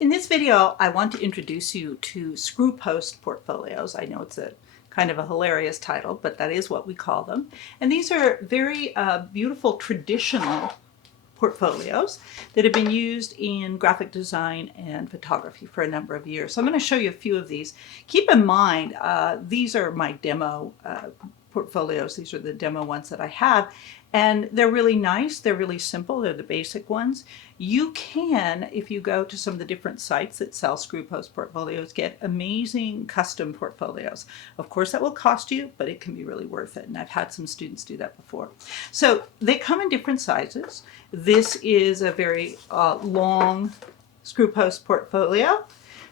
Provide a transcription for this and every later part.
In this video, I want to introduce you to screw post portfolios. I know it's a kind of a hilarious title, but that is what we call them. And these are very beautiful traditional portfolios that have been used in graphic design and photography for a number of years. So I'm going to show you a few of these. Keep in mind, these are my demo portfolios. These are the demo ones that I have. And they're really nice. They're really simple. They're the basic ones. You can, if you go to some of the different sites that sell screw post portfolios, get amazing custom portfolios. Of course, that will cost you, but it can be really worth it. And I've had some students do that before. So they come in different sizes. This is a very long screw post portfolio.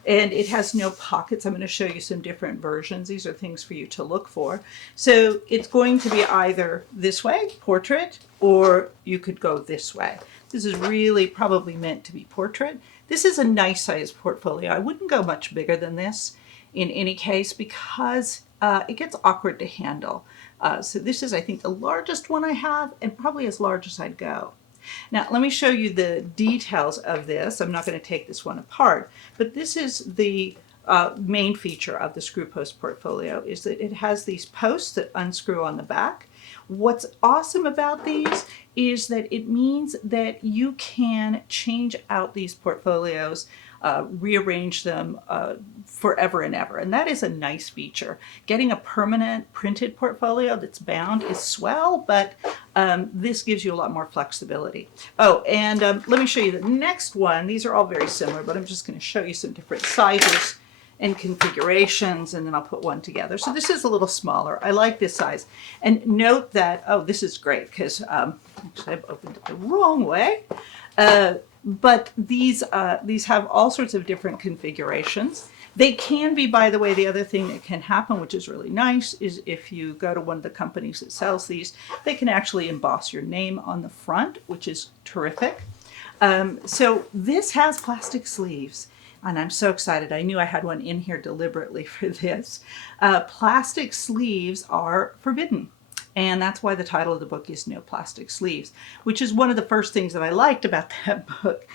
And it has no pockets. I'm going to show you some different versions. These are things for you to look for. So it's going to be either this way, portrait, or you could go this way. This is really probably meant to be portrait. This is a nice size portfolio. I wouldn't go much bigger than this in any case because it gets awkward to handle. So this is, I think, the largest one I have and probably as large as I'd go. Now, let me show you the details of this. I'm not going to take this one apart, but this is the main feature of the screw post portfolio is that it has these posts that unscrew on the back. What's awesome about these is that it means that you can change out these portfolios, rearrange them forever and ever. And that is a nice feature. Getting a permanent printed portfolio that's bound is swell, but this gives you a lot more flexibility. Oh, and let me show you the next one. These are all very similar, but I'm just going to show you some different sizes and configurations, and then I'll put one together. So this is a little smaller. I like this size. And note that, oh, this is great because actually I've opened it the wrong way. But these have all sorts of different configurations. They can be, by the way, the other thing that can happen, which is really nice, is if you go to one of the companies that sells these, they can actually emboss your name on the front, which is terrific. So this has plastic sleeves. And I'm so excited. I knew I had one in here deliberately for this. Plastic sleeves are forbidden. And that's why the title of the book is No Plastic Sleeves, which is one of the first things that I liked about that book.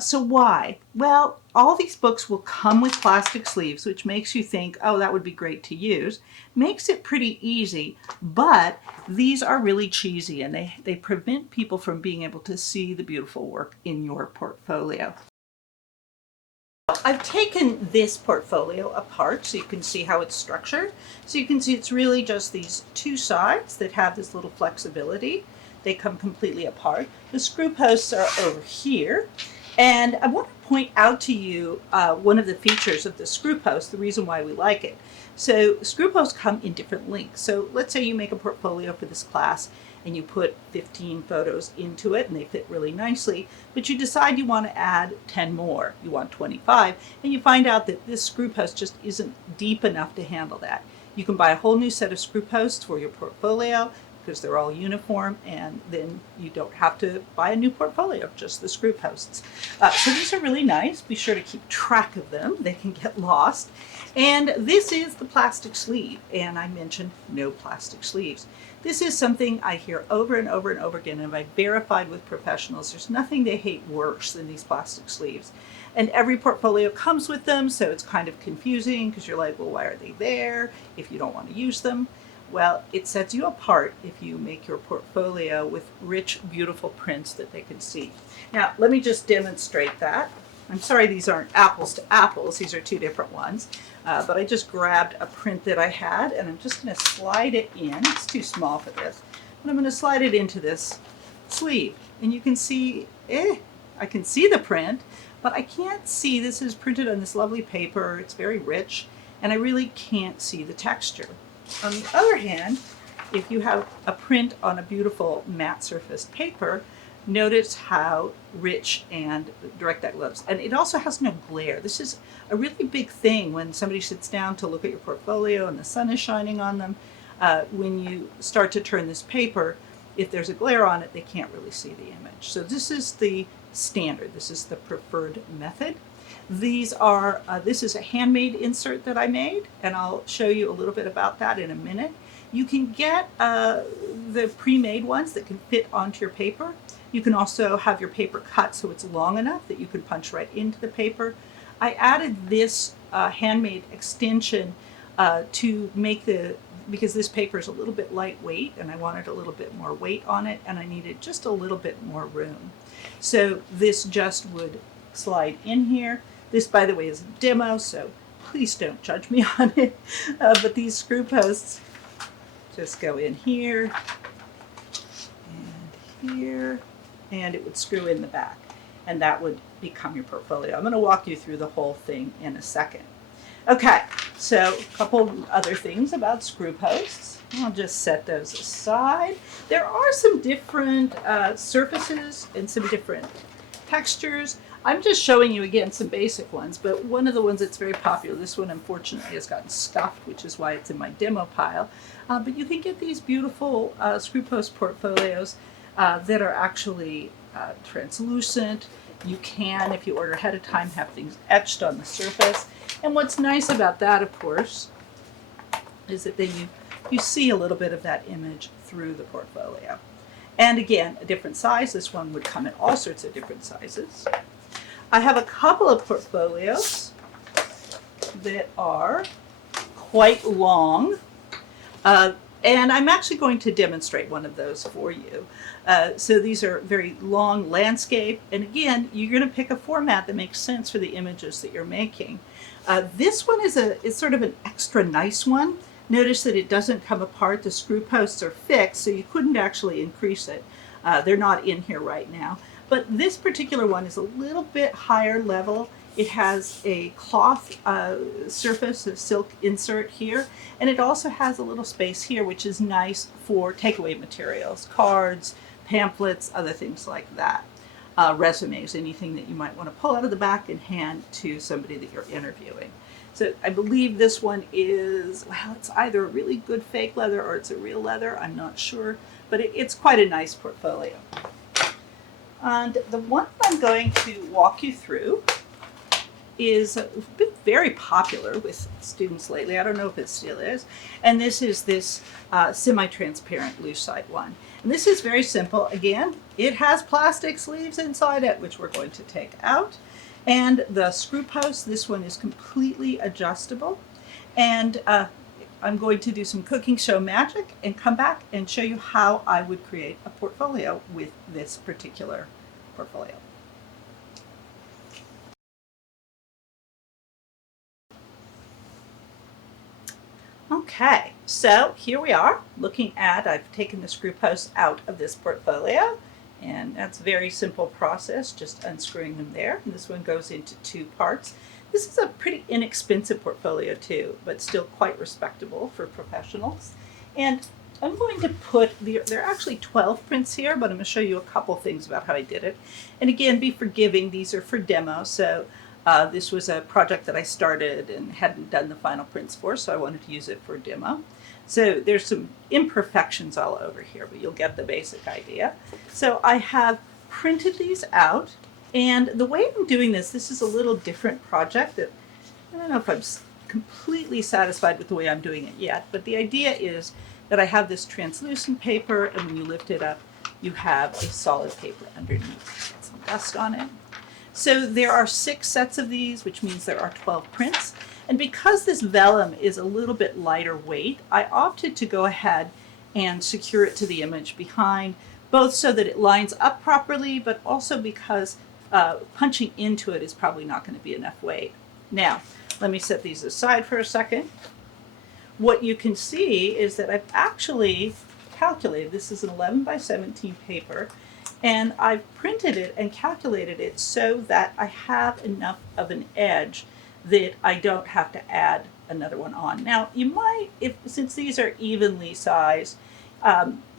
So why? Well, all these books will come with plastic sleeves, which makes you think, oh, that would be great to use. Makes it pretty easy, but these are really cheesy and they prevent people from being able to see the beautiful work in your portfolio. I've taken this portfolio apart so you can see how it's structured. So you can see it's really just these two sides that have this little flexibility. They come completely apart. The screw posts are over here. And I want to point out to you one of the features of the screw post, the reason why we like it. So screw posts come in different lengths. So let's say you make a portfolio for this class and you put 15 photos into it and they fit really nicely, but you decide you want to add 10 more, you want 25, and you find out that this screw post just isn't deep enough to handle that. You can buy a whole new set of screw posts for your portfolio because they're all uniform, and then you don't have to buy a new portfolio of just the screw posts. So these are really nice. Be sure to keep track of them. They can get lost. And this is the plastic sleeve, and I mentioned no plastic sleeves. This is something I hear over and over and over again, and I've verified with professionals. There's nothing they hate worse than these plastic sleeves. And every portfolio comes with them, so it's kind of confusing because you're like, well, why are they there if you don't want to use them? Well, it sets you apart if you make your portfolio with rich, beautiful prints that they can see. Now, let me just demonstrate that. I'm sorry these aren't apples to apples. These are two different ones. But I just grabbed a print that I had, and I'm just going to slide it in. It's too small for this. But I'm going to slide it into this sleeve. And you can see, I can see the print, but I can't see. This is printed on this lovely paper. It's very rich, and I really can't see the texture. On the other hand, if you have a print on a beautiful matte surfaced paper, notice how rich and direct that looks. And it also has no glare. This is a really big thing when somebody sits down to look at your portfolio and the sun is shining on them. When you start to turn this paper, if there's a glare on it, they can't really see the image. So this is the standard. This is the preferred method. These are, this is a handmade insert that I made, and I'll show you a little bit about that in a minute. You can get the pre-made ones that can fit onto your paper. You can also have your paper cut so it's long enough that you can punch right into the paper. I added this handmade extension to make because this paper is a little bit lightweight and I wanted a little bit more weight on it and I needed just a little bit more room. So this just would slide in here. This, by the way, is a demo, so please don't judge me on it. But these screw posts just go in here and here, and it would screw in the back, and that would become your portfolio. I'm going to walk you through the whole thing in a second. Okay, so a couple other things about screw posts. I'll just set those aside. There are some different surfaces and some different textures. I'm just showing you again some basic ones, but one of the ones that's very popular, this one unfortunately has gotten scuffed, which is why it's in my demo pile. But you can get these beautiful screw post portfolios that are actually translucent. You can, if you order ahead of time, have things etched on the surface. And what's nice about that, of course, is that then you see a little bit of that image through the portfolio. And again, a different size. This one would come in all sorts of different sizes. I have a couple of portfolios that are quite long. And I'm actually going to demonstrate one of those for you. So these are very long landscape. And again, you're going to pick a format that makes sense for the images that you're making. This one is sort of an extra nice one. Notice that it doesn't come apart. The screw posts are fixed, so you couldn't actually increase it. They're not in here right now. But this particular one is a little bit higher level. It has a cloth surface, a silk insert here, and it also has a little space here, which is nice for takeaway materials, cards, pamphlets, other things like that. Resumes, anything that you might want to pull out of the back and hand to somebody that you're interviewing. So I believe this one is, well, it's either a really good fake leather or it's a real leather. I'm not sure, but it's quite a nice portfolio. And the one I'm going to walk you through is been very popular with students lately. I don't know if it still is. And this is this semi-transparent lucite one. And this is very simple. Again, it has plastic sleeves inside it, which we're going to take out. And the screw post, this one is completely adjustable. And I'm going to do some cooking show magic and come back and show you how I would create a portfolio with this particular portfolio. Okay, so here we are looking at, I've taken the screw posts out of this portfolio, and that's a very simple process, just unscrewing them there. And this one goes into two parts. This is a pretty inexpensive portfolio too, but still quite respectable for professionals. And I'm going to put, there are actually 12 prints here, but I'm going to show you a couple things about how I did it. And again, be forgiving, these are for demo, so this was a project that I started and hadn't done the final prints for, so I wanted to use it for demo. So there's some imperfections all over here, but you'll get the basic idea. So I have printed these out, and the way I'm doing this is a little different project that I don't know if I'm completely satisfied with the way I'm doing it yet, but the idea is that I have this translucent paper, and when you lift it up, you have a solid paper underneath. Get some dust on it. So there are 6 sets of these, which means there are 12 prints. And because this vellum is a little bit lighter weight, I opted to go ahead and secure it to the image behind, both so that it lines up properly, but also because punching into it is probably not going to be enough weight. Now, let me set these aside for a second. What you can see is that I've actually calculated, this is an 11 by 17 paper, and I've printed it and calculated it so that I have enough of an edge that I don't have to add another one on. Now, you might, since these are evenly sized,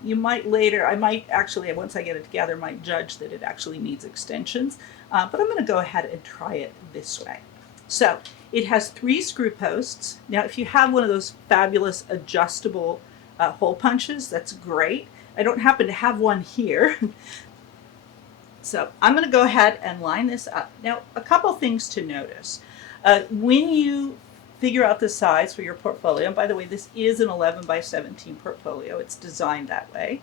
you might later, I might actually, once I get it together, might judge that it actually needs extensions, but I'm going to go ahead and try it this way. So it has 3 screw posts. Now, if you have one of those fabulous adjustable hole punches, that's great. I don't happen to have one here. So I'm going to go ahead and line this up. Now, a couple things to notice. When you figure out the size for your portfolio, and by the way, this is an 11 by 17 portfolio. It's designed that way.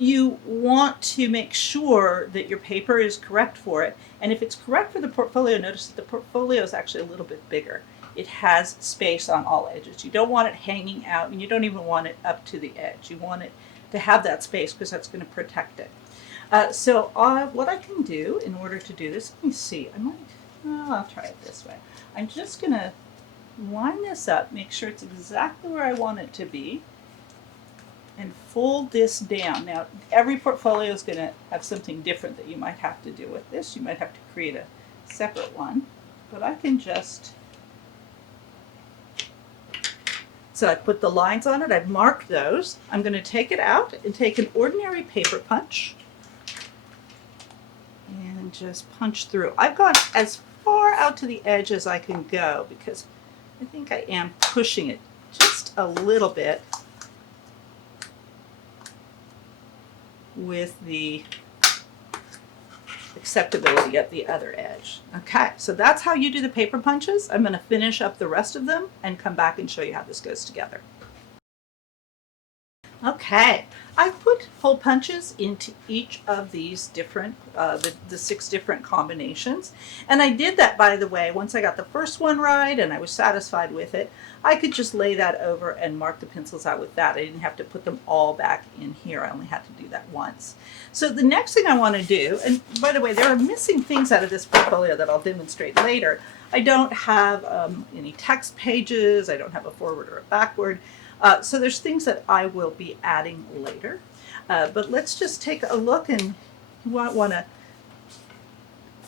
you want to make sure that your paper is correct for it. And if it's correct for the portfolio, notice that the portfolio is actually a little bit bigger. It has space on all edges. You don't want it hanging out, and you don't even want it up to the edge. You want it to have that space because that's going to protect it. What I can do in order to do this, let me see, I'll try it this way. I'm just going to line this up, make sure it's exactly where I want it to be, and fold this down. Now, every portfolio is going to have something different that you might have to do with this. You might have to create a separate one, but I can just, so I put the lines on it, I've marked those. I'm going to take it out and take an ordinary paper punch and just punch through. I've gone as far out to the edge as I can go because I think I am pushing it just a little bit with the acceptability of the other edge. Okay, so that's how you do the paper punches. I'm going to finish up the rest of them and come back and show you how this goes together. Okay, I put hole punches into each of these different, the 6 different combinations. And I did that, by the way, once I got the first one right and I was satisfied with it, I could just lay that over and mark the pencils out with that. I didn't have to put them all back in here. I only had to do that once. So the next thing I want to do, and by the way, there are missing things out of this portfolio that I'll demonstrate later. I don't have any text pages. I don't have a forward or a backward. So there's things that I will be adding later. But let's just take a look, and you want to,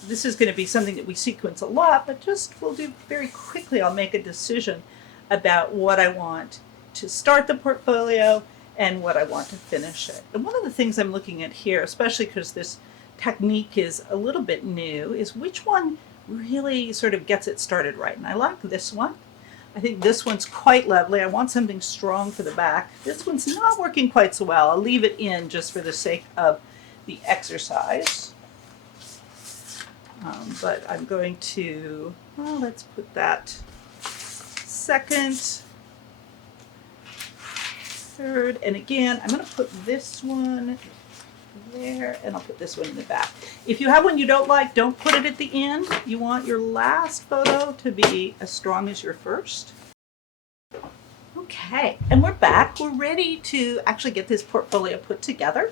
this is going to be something that we sequence a lot, but just we'll do very quickly. I'll make a decision about what I want to start the portfolio and what I want to finish it. And one of the things I'm looking at here, especially because this technique is a little bit new, is which one really sort of gets it started right. And I like this one. I think this one's quite lovely. I want something strong for the back. This one's not working quite so well. I'll leave it in just for the sake of the exercise. But I'm going to, well, let's put that second, third, and again, I'm going to put this one there, and I'll put this one in the back. If you have one you don't like, don't put it at the end. You want your last photo to be as strong as your first. Okay, and we're back. We're ready to actually get this portfolio put together.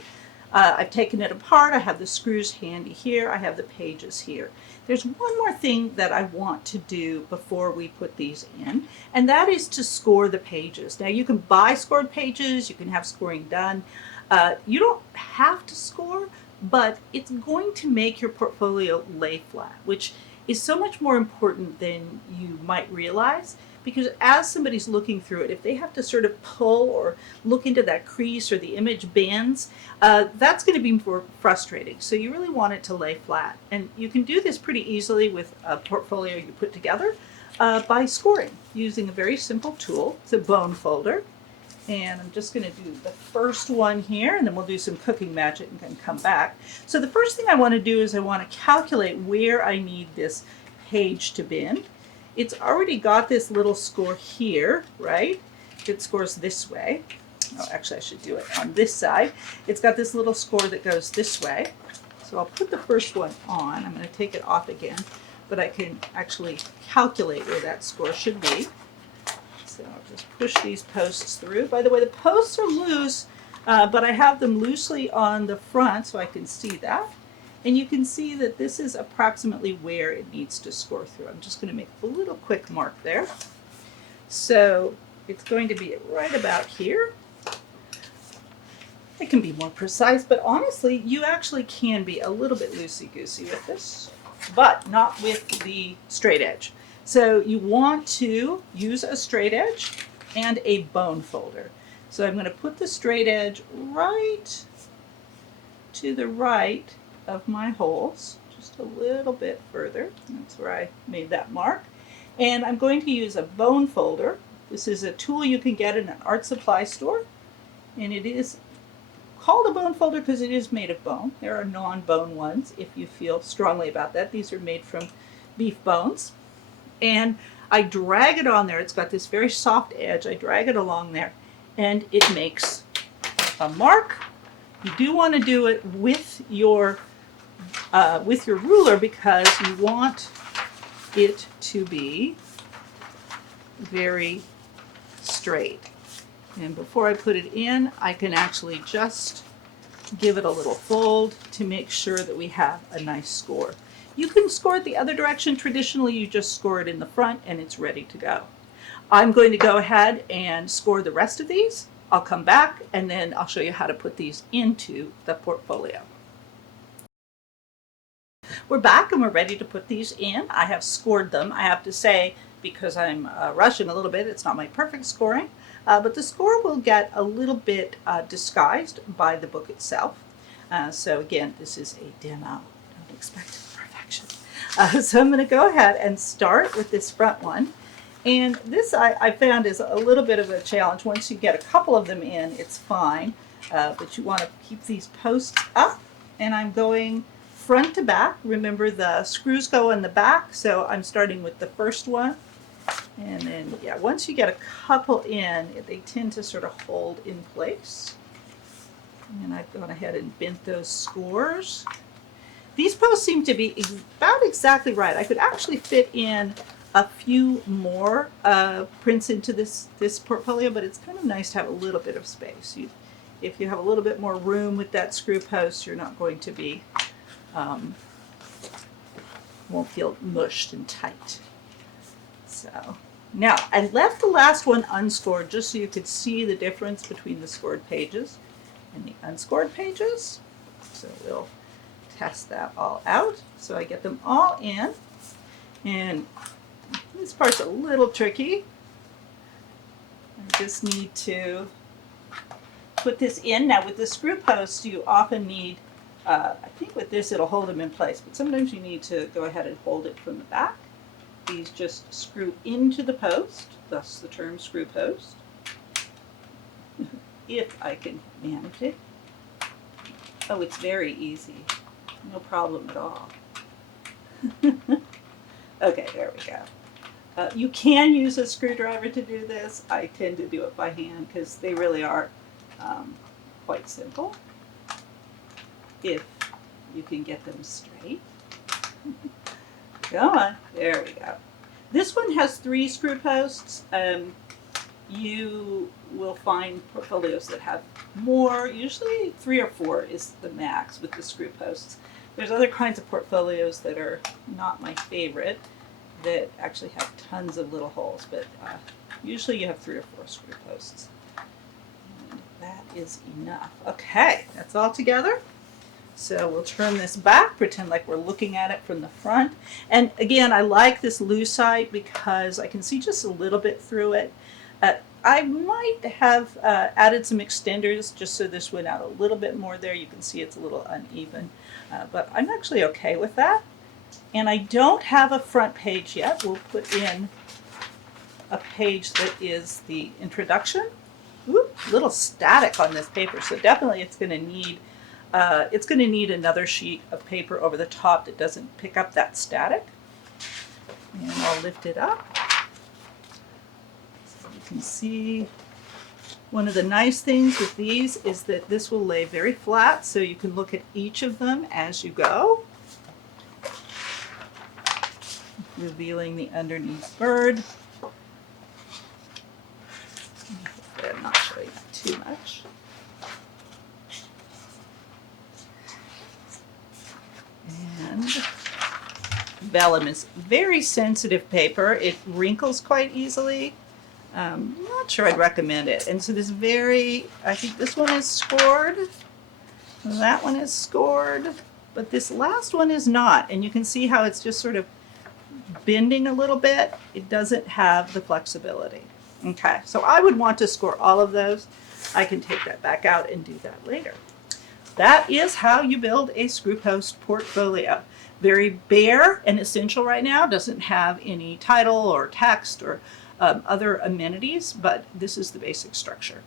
I've taken it apart. I have the screws handy here. I have the pages here. There's one more thing that I want to do before we put these in, and that is to score the pages. Now, you can buy scored pages. You can have scoring done. You don't have to score, but it's going to make your portfolio lay flat, which is so much more important than you might realize, because as somebody's looking through it, if they have to sort of pull or look into that crease or the image bends, that's going to be more frustrating. So you really want it to lay flat. And you can do this pretty easily with a portfolio you put together by scoring using a very simple tool. It's a bone folder. And I'm just going to do the first one here, and then we'll do some cooking magic and then come back. So the first thing I want to do is I want to calculate where I need this page to bend. It's already got this little score here, right? It scores this way. Oh, actually, I should do it on this side. It's got this little score that goes this way. So I'll put the first one on. I'm going to take it off again, but I can actually calculate where that score should be. So I'll just push these posts through. By the way, the posts are loose, but I have them loosely on the front so I can see that. And you can see that this is approximately where it needs to score through. I'm just going to make a little quick mark there. So it's going to be right about here. It can be more precise, but honestly, you actually can be a little bit loosey-goosey with this, but not with the straight edge. So you want to use a straight edge and a bone folder. So I'm going to put the straight edge right to the right of my holes, just a little bit further. That's where I made that mark. And I'm going to use a bone folder. This is a tool you can get in an art supply store, and it is called a bone folder because it is made of bone. There are non-bone ones if you feel strongly about that. These are made from beef bones. And I drag it on there. It's got this very soft edge. I drag it along there, and it makes a mark You do want to do it with your ruler because you want it to be very straight. And before I put it in, I can actually just give it a little fold to make sure that we have a nice score. You can score it the other direction. Traditionally, you just score it in the front and it's ready to go. I'm going to go ahead and score the rest of these. I'll come back and then I'll show you how to put these into the portfolio. We're back and we're ready to put these in. I have scored them. I have to say, because I'm rushing a little bit, it's not my perfect scoring, but the score will get a little bit disguised by the book itself. So again, this is a demo. Don't expect perfection. So I'm going to go ahead and start with this front one. And this I found is a little bit of a challenge. Once you get a couple of them in, it's fine, but you want to keep these posts up. And I'm going front to back. Remember, the screws go in the back, so I'm starting with the first one. And then, yeah, once you get a couple in, they tend to sort of hold in place. And I've gone ahead and bent those scores. These posts seem to be about exactly right. I could actually fit in a few more prints into this portfolio, but it's kind of nice to have a little bit of space. If you have a little bit more room with that screw post, you're not going to be, won't feel mushed and tight. So now I left the last one unscored just so you could see the difference between the scored pages and the unscored pages. So we'll test that all out. So I get them all in, and this part's a little tricky. I just need to put this in. Now with the screw posts, you often need, I think with this it'll hold them in place, but sometimes you need to go ahead and hold it from the back. These just screw into the post, thus the term screw post, if I can manage it. Oh, it's very easy. No problem at all. Okay, there we go. You can use a screwdriver to do this. I tend to do it by hand because they really are quite simple if you can get them straight. Go on. There we go. This one has 3 screw posts. You will find portfolios that have more. Usually 3 or 4 is the max with the screw posts. There's other kinds of portfolios that are not my favorite that actually have tons of little holes, but usually you have 3 or 4 screw posts. And that is enough. Okay, that's all together. So we'll turn this back, pretend like we're looking at it from the front. And again, I like this lucite because I can see just a little bit through it. I might have added some extenders just so this went out a little bit more there. You can see it's a little uneven, but I'm actually okay with that. And I don't have a front page yet. We'll put in a page that is the introduction. Ooh, a little static on this paper, so definitely it's going to need another sheet of paper over the top that doesn't pick up that static. And I'll lift it up. So you can see one of the nice things with these is that this will lay very flat, so you can look at each of them as you go, revealing the underneath bird. I'm not showing that too much. And vellum is very sensitive paper. It wrinkles quite easily. I'm not sure I'd recommend it. And so I think this one is scored. That one is scored, but this last one is not. And you can see how it's just sort of bending a little bit. It doesn't have the flexibility. Okay, so I would want to score all of those. I can take that back out and do that later. That is how you build a screw post portfolio. Very bare and essential right now. Doesn't have any title or text or other amenities, but this is the basic structure.